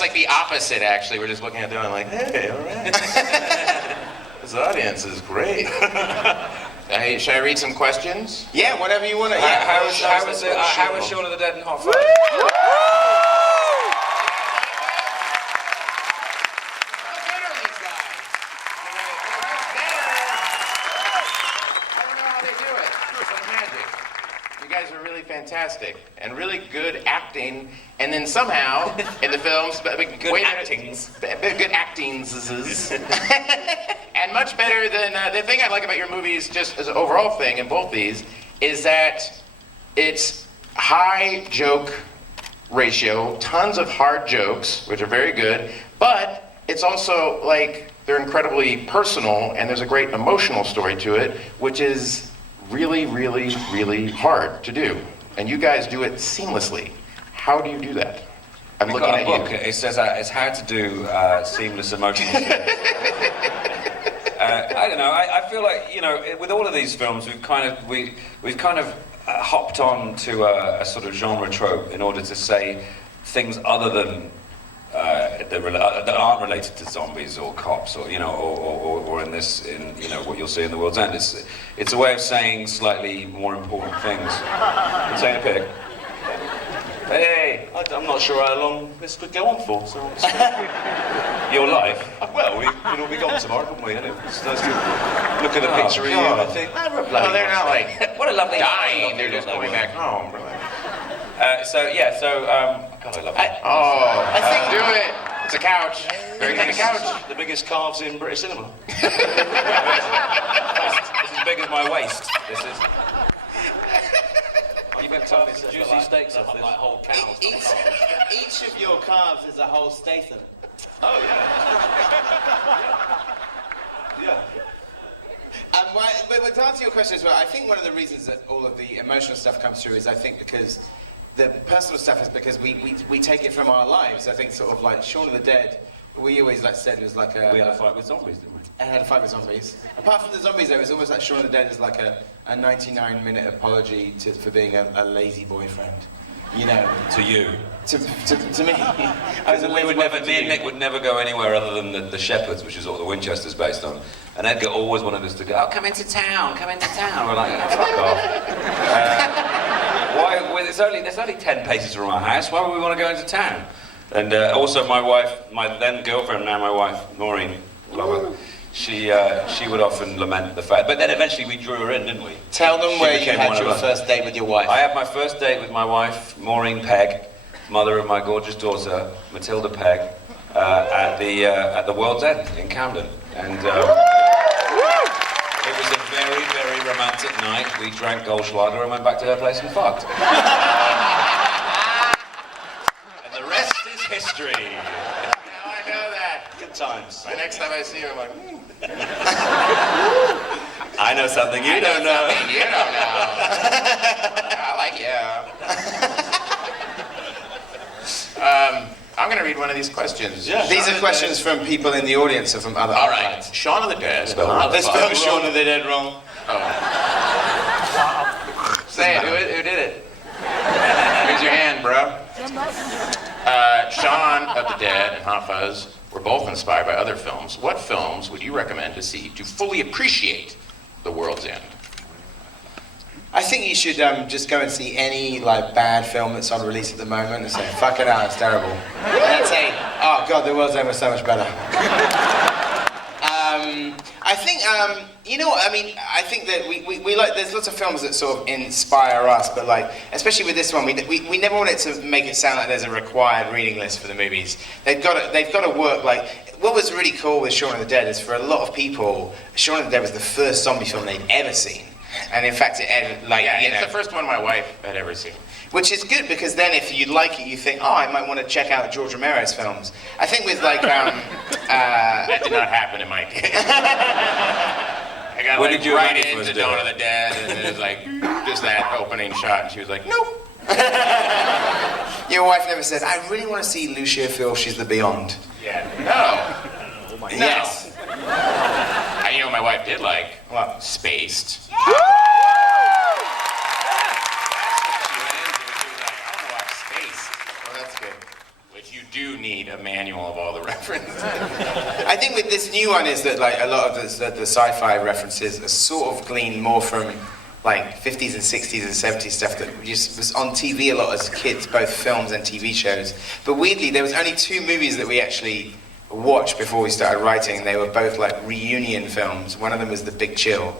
it's like the opposite, actually. We're just looking at them and like, hey, all right. This audience is great. Hey, should I read some questions? Yeah, whatever you want to. Yeah. How was Shaun of the Dead and Hot Fuzz? Fantastic and really good acting, and then somehow in the films, good actings, and much better than the thing I like about your movies, just as an overall thing in both these, is that it's high joke ratio, tons of hard jokes, which are very good, but it's also like they're incredibly personal, and there's a great emotional story to it, which is really, really, really hard to do. And you guys do it seamlessly. How do you do that? I'm looking at you. It says it's how to do seamless emotional things. I don't know. I feel like, you know, with all of these films, we've kind of hopped on to a sort of genre trope in order to say things other than that aren't related to zombies or cops, or or in what you'll see in The World's End. It's a way of saying slightly more important things. It's saying a pig. Hey, I'm not sure how long this could go on for. So your life? Well, we'd all be gone tomorrow, wouldn't we? It's nice to look at the picture of you and I think, well, they're not like what a lovely dying. They're just going back home. God, I love it. I think do it. It's a couch. Very good couch. The biggest calves in British cinema. It's as big as my waist. This is. You can tell me juicy steaks off this. Like whole cows. Each of your calves is a whole Statham. Oh yeah. But to answer your question as well, I think one of the reasons that all of the emotional stuff comes through is I think because the personal stuff is because we take it from our lives. I think sort of like Shaun of the Dead, we always said it was like a... We had a fight with zombies, didn't we? I had a fight with zombies. Apart from the zombies, though, it was almost like Shaun of the Dead is like a 99-minute apology for being a lazy boyfriend. You know. To you. To me. Me and Nick would never go anywhere other than the Shepherds, which is what the Winchester's based on. And Edgar always wanted us to go, come into town. We're like, oh, fuck off. Why? Well, there's only 10 paces from our house. Why would we want to go into town? And also my wife, my then girlfriend, now my wife, Maureen, she would often lament the fact, but then eventually we drew her in, didn't we? Tell them where you had your first date with your wife. I had my first date with my wife, Maureen Pegg, mother of my gorgeous daughter, Matilda Pegg, at the World's End in Camden. And it was a very, very romantic night. We drank Goldschlager and went back to her place and fucked. And the rest is history. Now I know that. Good times. By next time I see her, I'm like, I know something you don't know. You don't know. I like you. I'm going to read one of these questions. Yeah. These are questions from people in the audience or from other outlets. Shaun of the Dead. Let's spell Shaun of the Dead wrong. Oh. Say it. Who did it? Raise your hand, bro. Shaun of the Dead and Hot Fuzz were both inspired by other films. What films would you recommend to see to fully appreciate The World's End? I think you should just go and see any bad film that's on release at the moment and say, fuck it out, it's terrible. And then say, oh God, The World's End was so much better. I think, you know what, I mean, I think that we like, there's lots of films that sort of inspire us, but especially with this one, we never wanted to make it sound like there's a required reading list for the movies. They've got to work what was really cool with Shaun of the Dead is for a lot of people, Shaun of the Dead was the first zombie film they'd ever seen. And in fact, it's the first one my wife had ever seen. Which is good because then if you like it, you think, oh, I might want to check out George Romero's films. I think with that did not happen in my case. I got right into Dawn of the Dead, and it was just that opening shot, and she was like, nope. Your wife never said, I really want to see Lucia feel she's the Beyond. Yeah. No. Yes. You know what my wife did like? What? Spaced. Yeah. That's what she went into. She was like, I want to watch Spaced. Well, that's good. Which you do do need a manual of all the references. I think with this new one is that like a lot of the sci-fi references are sort of gleaned more from like 50s and 60s and 70s stuff that just was on TV a lot as kids, both films and TV shows. But weirdly, there was only 2 movies that we actually watched before we started writing, and they were both like reunion films. One of them was The Big Chill,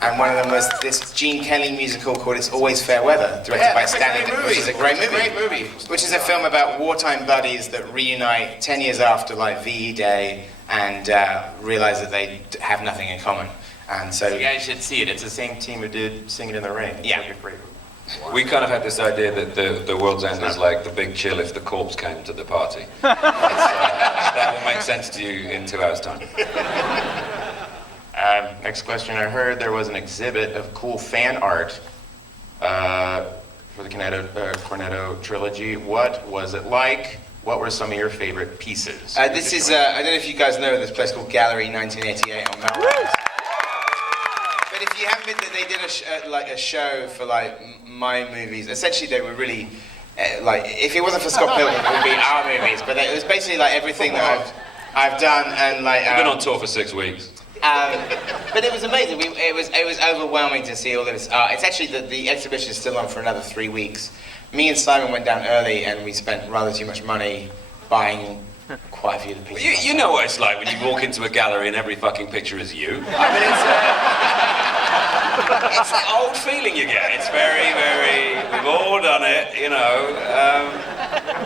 and one of them was this Gene Kelly musical called It's Always Fair Weather, directed by Stanley, which is a great movie. Which is a film about wartime buddies that reunite 10 years after like VE Day and realize that they have nothing in common. And so you guys should see it. It's the same team who did Singing in the Rain. It's like a great movie. We kind of had this idea that the world's end is like the big chill if the corpse came to the party. That will make sense to you in 2 hours' time. Next question. I heard there was an exhibit of cool fan art for the Cornetto Trilogy. What was it like? What were some of your favorite pieces? This is, I don't know if you guys know this place called Gallery 1988 on Melrose. But if you haven't been there, they did a show for like my movies. Essentially, they were really like, if it wasn't for Scott Pilgrim, it would be our movies. But it was basically like everything that I've done, and like I've been on tour for 6 weeks. But it was amazing. It was overwhelming to see all of this art. It's actually the exhibition is still on for another 3 weeks. Me and Simon went down early, and we spent rather too much money buying quite a few of the pieces. You know what it's like when you walk into a gallery and every fucking picture is you. I mean, it's the old feeling you get. It's very, we've all done it, you know.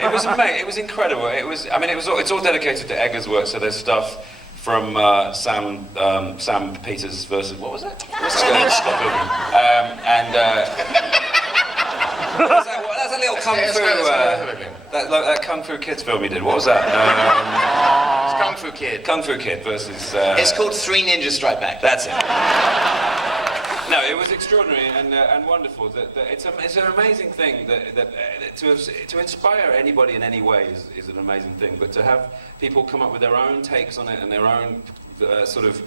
It was amazing. It was incredible. It's all dedicated to Edgar's work, so there's stuff from Sam Peters versus, what was it? Scott Pilgrim. That's a little kung fu. That Kung Fu Kids film he did. What was that? It's Kung Fu Kid. Kung Fu Kid versus. It's called Three Ninjas Strike Back. That's it. No, it was extraordinary and wonderful. It's an amazing thing that to inspire anybody in any way is an amazing thing. But to have people come up with their own takes on it and their own sort of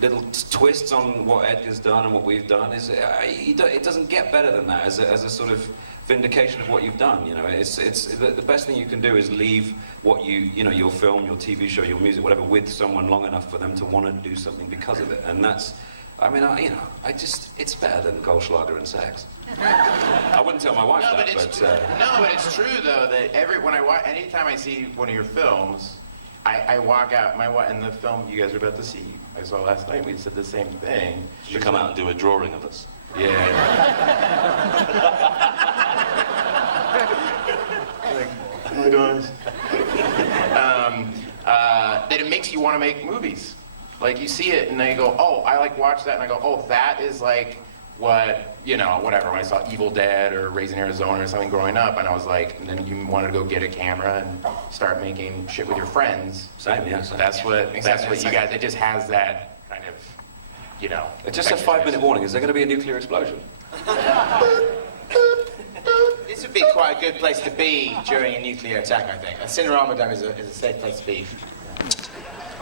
little twists on what Edgar's done and what we've done it doesn't get better than that as a sort of vindication of what you've done. You know, it's the best thing you can do is leave what your film, your TV show, your music, whatever, with someone long enough for them to want to do something because of it. And that's, it's better than Goldschlager and sex. I wouldn't tell my wife but it's true though that anytime I see one of your films, I walk out. My wife in the film you guys are about to see, I saw last night. We said the same thing. You come out and do a drawing of us. Yeah. Hi guys. That it makes you want to make movies. Like you see it and then you go, oh, I watch that, and I go, oh, that is like what, whatever. When I saw Evil Dead or Raising Arizona or something growing up, and I was like, and then you wanted to go get a camera and start making shit with your friends. Same, yeah. That's what you guys. It just has that kind of, It's just a 5-minute warning. Is there going to be a nuclear explosion? This would be quite a good place to be during a nuclear attack, I think. A Cinerama Dome is a safe place to be.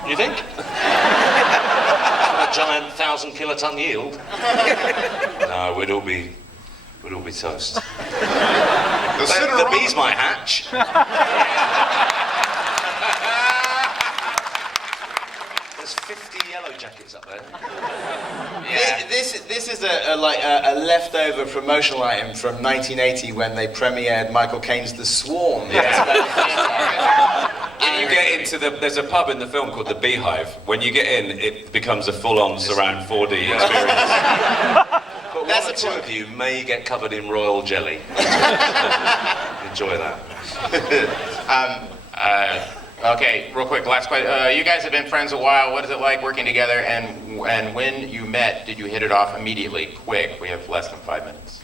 You think? A giant 1,000 kiloton yield? No, we'd all be toast. The bees might hatch. There's 50 yellow jackets up there. Yeah. This is a leftover promotional item from 1980 when they premiered Michael Caine's The Swarm. Yeah. You get into there's a pub in the film called The Beehive. When you get in, it becomes a full-on surround 4D experience. But one or two of you may get covered in royal jelly. Enjoy that. Okay, real quick, last question. You guys have been friends a while. What is it like working together? And when you met, did you hit it off immediately? Quick. We have less than 5 minutes.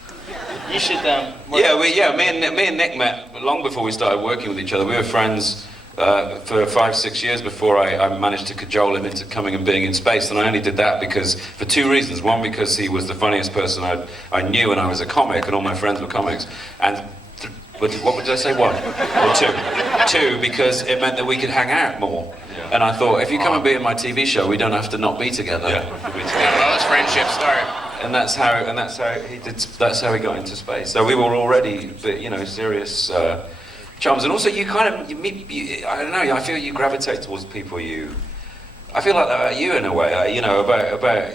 You should. Me and Nick met long before we started working with each other. We were friends for 5-6 years before I managed to cajole him into coming and being in space. And I only did that for 2 reasons. One, because he was the funniest person I knew, and I was a comic, and all my friends were comics. And what would I say? 1 or 2? 2, because it meant that we could hang out more. Yeah. And I thought, if you come and be in my TV show, we don't have to not be together. Yeah. We'll those friendships start. And that's how he got into space. So we were already, serious charms, and also you kind of you meet. I don't know. I feel you gravitate towards people I feel like that about you in a way. You know, about.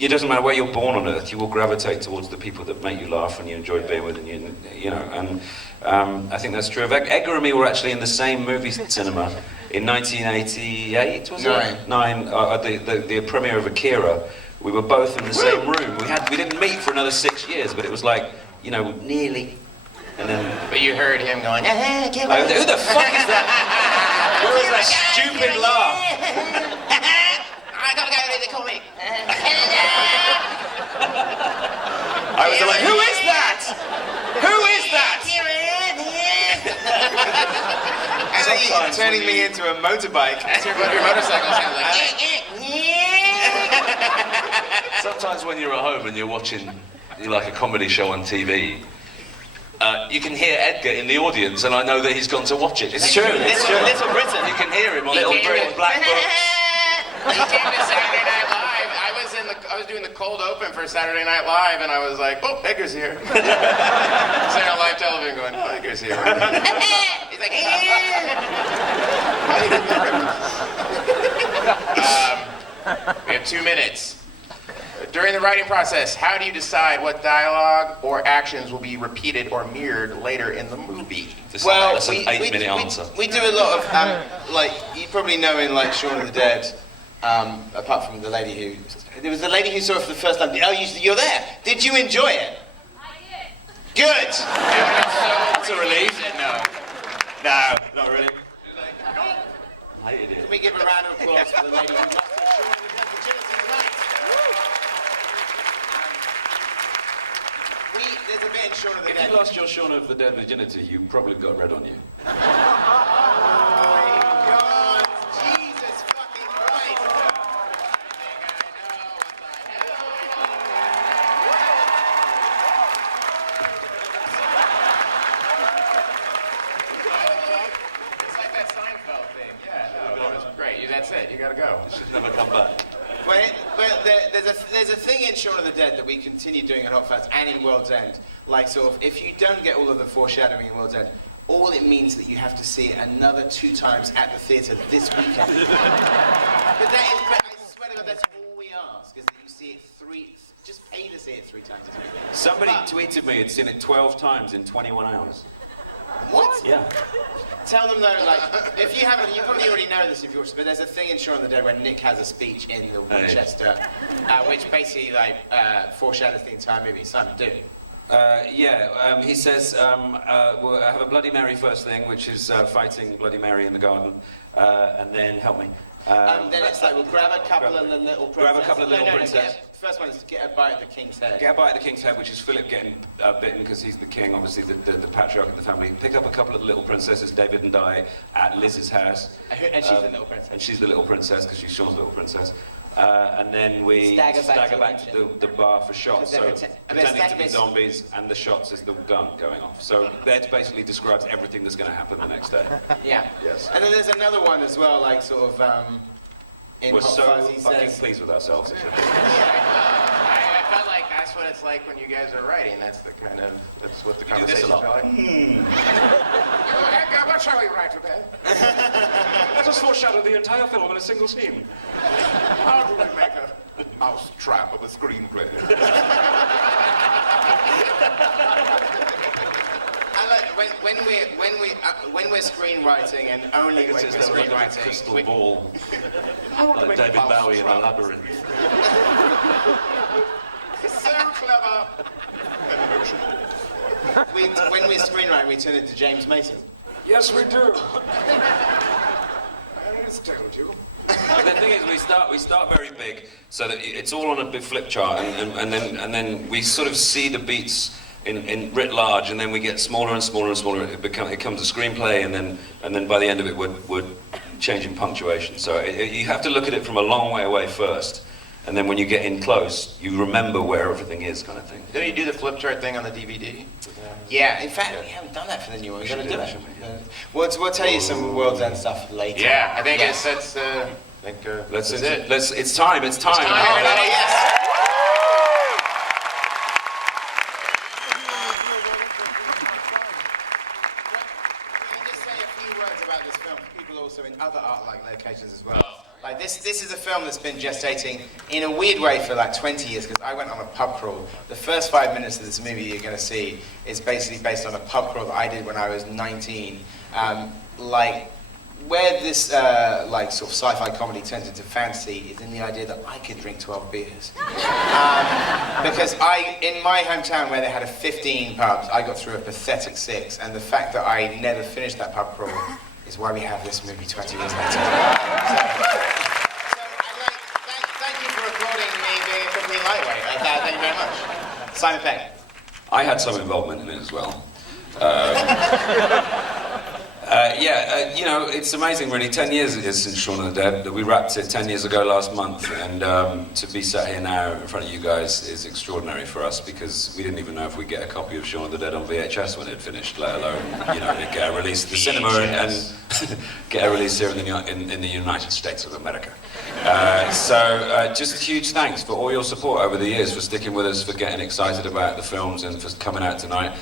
It doesn't matter where you're born on earth. You will gravitate towards the people that make you laugh and you enjoy being with, and you know. And I think that's true of Edgar and me. Were actually in the same movie cinema in 1988. Was it? Nine. The premiere of Akira. We were both in the same room. We didn't meet for another 6 years, but it was like, you know, nearly. And then. But you heard him going. Who the fuck is that? Where was that stupid laugh? I gotta go. They call me. I was like, who is that? Who is that? Sometimes turning me into a motorbike. That's your motorcycle sounds like. Sometimes when you're at home and you're watching like a comedy show on TV, you can hear Edgar in the audience, and I know that he's gone to watch it. It's true. Little Britain. You can hear him on Little Britain, Black Books. He came to Saturday Night Live. I was doing the cold open for Saturday Night Live, and I was like, "Oh, Edgar's here." Sitting on live television, going, "Oh, Edgar's here." He's like, we have 2 minutes. During the writing process, how do you decide what dialogue or actions will be repeated or mirrored later in the movie? That's an 8-minute answer. We do a lot of, like, you probably know in, like, Shaun of the Dead, apart from the lady who... There was the lady who saw it for the first time. Oh, you're there. Did you enjoy it? I did. Good. That's a relief. No. No, not really. I hated it. Can we give a round of applause for the lady who lost her Shaun of the Dead virginity tonight? There's a bit in Shaun of the Dead. If you lost your Shaun of the Dead virginity, you probably got red on you. Oh my God! Jesus fucking Christ! It's like that Seinfeld thing. Yeah, no, it was great. That's it. You gotta go. Should never come back. But there's a thing in Shaun of the Dead that we continue doing at Hot Fuzz and in World's End. Like, sort of, if you don't get all of the foreshadowing in World's End, all it means that you have to see it another 2 times at the theatre this weekend. But I swear to God, that's all we ask, is that you see it just pay to see it 3 times. Somebody tweeted me, had seen it 12 times in 21 hours. What? Yeah. Tell them though, like, if you haven't, you probably already know this if you watch it, but there's a thing in Shaun of the Dead where Nick has a speech in the Winchester, which basically, like, foreshadows the entire movie. Simon, do. He says, we'll have a Bloody Mary first thing, which is fighting Bloody Mary in the garden, and then help me. Then it's like, we'll grab a couple of the little princesses. Grab a couple of little princesses. First one is to get a bite of the king's head. Get a bite of the king's head, which is Philip getting bitten because he's the king, obviously the patriarch of the family. Pick up a couple of the little princesses, David and Di, at Liz's house. And she's the little princess. And she's the little princess because she's Sean's little princess. And then we stagger back to the bar for shots. So pretending to be zombies, and the shots is the gun going off. So that basically describes everything that's going to happen the next day. Yeah. Yes. And then there's another one as well, like sort of. We're so fucking pleased with ourselves. I felt like that's what it's like when you guys are writing. That's what the conversations are like. What shall we write today? Let us foreshadow the entire film in a single scene. How do we make a mousetrap of a screenplay? When we're screenwriting and only when we're screenwriting, crystal ball, like David Bowie in a labyrinth. So clever. When we're screenwriting, we turn it to James Mason. Yes, we do. I just told you. The thing is, we start very big, so that it's all on a big flip chart, and then we sort of see the beats in writ large, and then we get smaller and smaller and smaller. It becomes a screenplay, and then by the end of it, we're changing punctuation. So you have to look at it from a long way away first, and then when you get in close, you remember where everything is, kind of thing. Don't you do the flip chart thing on the DVD? Yeah, in fact, we haven't done that for the new one. We're going to do it. We'll tell you some World's End stuff later. Yeah, I think that's It's it. time. It's time, everybody. Yes. also in other art-like locations as well. Like this is a film that's been gestating in a weird way for like 20 years, because I went on a pub crawl. The first 5 minutes of this movie you're going to see is basically based on a pub crawl that I did when I was 19. Like, where this like sort of sci-fi comedy turns into fantasy is in the idea that I could drink 12 beers. Because in my hometown where they had 15 pubs, I got through a pathetic 6, and the fact that I never finished that pub crawl is why we have this movie 20 years later. Thank you for applauding me being a complete lightweight. Thank you very much. Simon Pegg. I had some involvement in it as well. You know, it's amazing really. 10 years it is since Shaun of the Dead. We wrapped it 10 years ago last month, and to be sat here now in front of you guys is extraordinary for us, because we didn't even know if we'd get a copy of Shaun of the Dead on VHS when it finished, let alone, you know, get a release at the cinema and get a release here in the United States of America. Just huge thanks for all your support over the years, for sticking with us, for getting excited about the films, and for coming out tonight.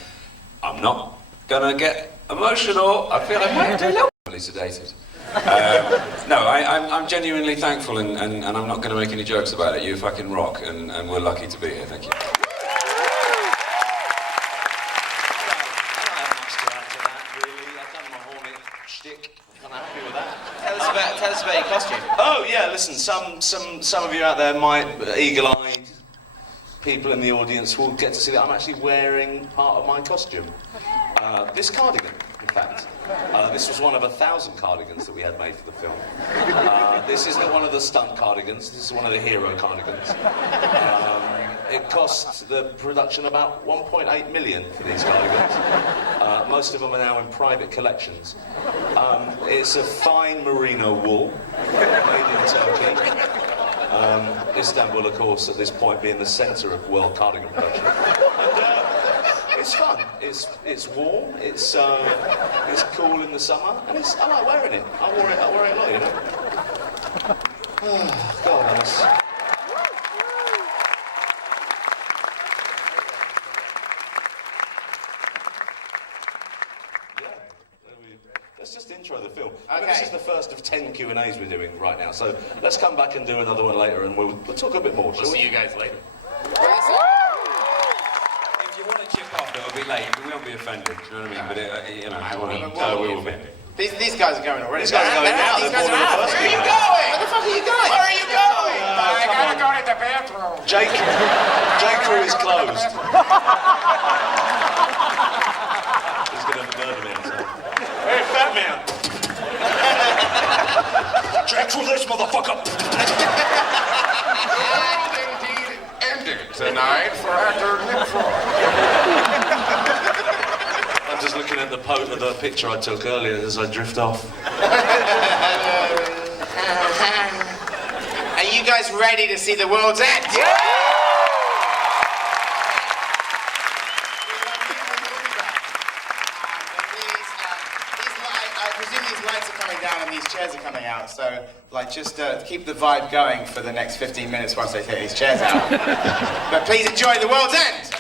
I'm not gonna get emotional. I feel I might do a little bit sedated. I'm genuinely thankful, and I'm not going to make any jokes about it. You fucking rock, and we're lucky to be here. Thank you. I don't have much to add to that, really. I've done my Hornet shtick. I'm kind of happy with that. Tell us about your costume. Oh yeah, listen. Some of you out there might eagle-eyed people in the audience will get to see that I'm actually wearing part of my costume. This cardigan, in fact. This was one of 1,000 cardigans that we had made for the film. This isn't one of the stunt cardigans, this is one of the hero cardigans. It cost the production about 1.8 million for these cardigans. Most of them are now in private collections. It's a fine merino wool, made in Turkey. Istanbul, of course, at this point being the centre of world cardigan production. It's fun. It's warm. It's cool in the summer, and I like wearing it. I wear it a lot, you know. Oh, God, honest. Let's just intro the film. Okay. This is the first of 10 Q&As we're doing right now, so let's come back and do another one later, and we'll talk a bit more. We'll see you guys later. If you want to chip off, it'll be late. We won't be offended. Do you know what I mean? But you know, We will be. These guys are going already. These guys are going now. These They're guys are boarding the out. first Where are you one. going? Where the fuck are you going? Where are you going? I come gotta on. go to the bathroom. J Crew is closed. He's going to murder me outside. Hey, fat man! J Crew, this motherfucker! World indeed ended tonight for actor Nimford. I'm just looking at the picture I took earlier as I drift off. Are you guys ready to see the world's end? Yeah! I presume these lights are coming down and these chairs are coming out, so like just keep the vibe going for the next 15 minutes once they take these chairs out. But please enjoy the world's end!